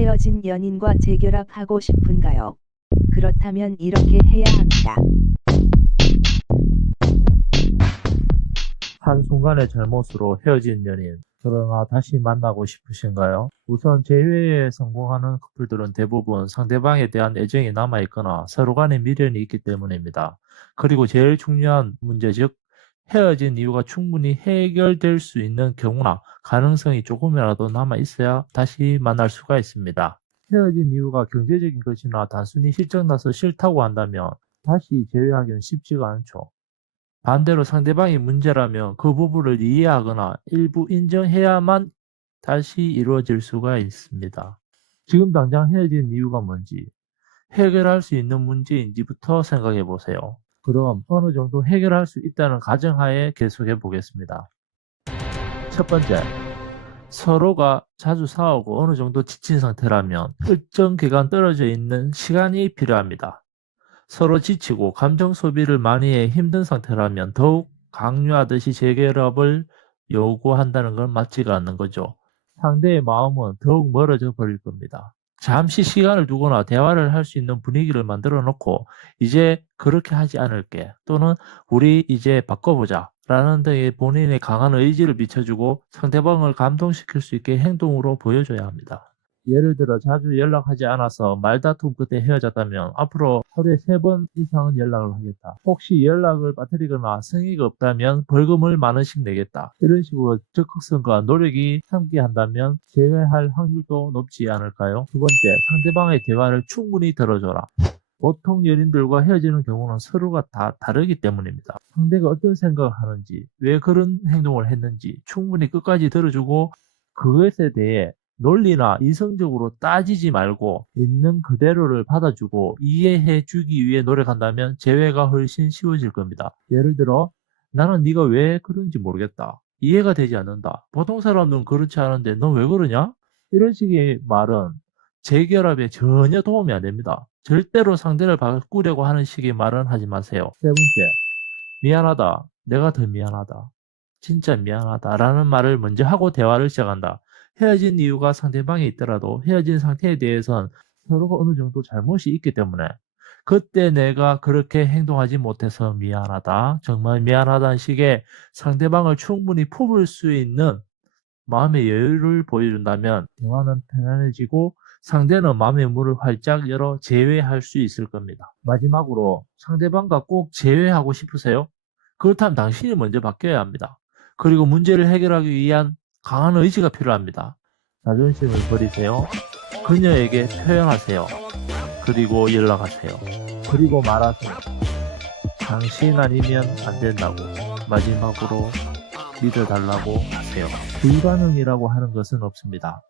헤어진 연인과 재결합하고 싶은가요? 그렇다면 이렇게 해야 합니다. 한순간의 잘못으로 헤어진 연인, 그러나 다시 만나고 싶으신가요? 우선 재회에 성공하는 커플들은 대부분 상대방에 대한 애정이 남아있거나 서로 간에 미련이 있기 때문입니다. 그리고 제일 중요한 문제, 즉 헤어진 이유가 충분히 해결될 수 있는 경우나 가능성이 조금이라도 남아있어야 다시 만날 수가 있습니다. 헤어진 이유가 경제적인 것이나 단순히 실적나서 싫다고 한다면 다시 재회하기는 쉽지가 않죠. 반대로 상대방이 문제라면 그 부분을 이해하거나 일부 인정해야만 다시 이루어질 수가 있습니다. 지금 당장 헤어진 이유가 뭔지, 해결할 수 있는 문제인지부터 생각해 보세요. 그럼 어느 정도 해결할 수 있다는 가정하에 계속해 보겠습니다. 첫 번째, 서로가 자주 싸우고 어느 정도 지친 상태라면 일정 기간 떨어져 있는 시간이 필요합니다. 서로 지치고 감정 소비를 많이 해 힘든 상태라면 더욱 강요하듯이 재결합을 요구한다는 건 맞지가 않는 거죠. 상대의 마음은 더욱 멀어져 버릴 겁니다. 잠시 시간을 두거나 대화를 할 수 있는 분위기를 만들어 놓고 이제 그렇게 하지 않을게 또는 우리 이제 바꿔보자 라는 등의 본인의 강한 의지를 비춰주고 상대방을 감동시킬 수 있게 행동으로 보여줘야 합니다. 예를 들어 자주 연락하지 않아서 말다툼 끝에 헤어졌다면 앞으로 하루에 3번 이상은 연락을 하겠다. 혹시 연락을 빠뜨리거나 성의가 없다면 벌금을 10,000원씩 내겠다. 이런 식으로 적극성과 노력이 함께 한다면 재회할 확률도 높지 않을까요? 두 번째, 상대방의 대화를 충분히 들어줘라. 보통 연인들과 헤어지는 경우는 서로가 다 다르기 때문입니다. 상대가 어떤 생각을 하는지, 왜 그런 행동을 했는지 충분히 끝까지 들어주고 그것에 대해 논리나 이성적으로 따지지 말고 있는 그대로를 받아주고 이해해 주기 위해 노력한다면 재회가 훨씬 쉬워질 겁니다. 예를 들어 나는 네가 왜 그런지 모르겠다. 이해가 되지 않는다. 보통 사람들은 그렇지 않은데 넌 왜 그러냐? 이런 식의 말은 재결합에 전혀 도움이 안 됩니다. 절대로 상대를 바꾸려고 하는 식의 말은 하지 마세요. 세 번째, 미안하다. 내가 더 미안하다. 진짜 미안하다 라는 말을 먼저 하고 대화를 시작한다. 헤어진 이유가 상대방이 있더라도 헤어진 상태에 대해선 서로가 어느 정도 잘못이 있기 때문에 그때 내가 그렇게 행동하지 못해서 미안하다. 정말 미안하다는 식의 상대방을 충분히 품을 수 있는 마음의 여유를 보여준다면 대화는 편안해지고 상대는 마음의 문을 활짝 열어 재회할 수 있을 겁니다. 마지막으로 상대방과 꼭 재회하고 싶으세요? 그렇다면 당신이 먼저 바뀌어야 합니다. 그리고 문제를 해결하기 위한 강한 의지가 필요합니다. 자존심을 버리세요. 그녀에게 표현하세요. 그리고 연락하세요. 그리고 말하세요. 당신 아니면 안 된다고. 마지막으로 믿어달라고 하세요. 불가능이라고 하는 것은 없습니다.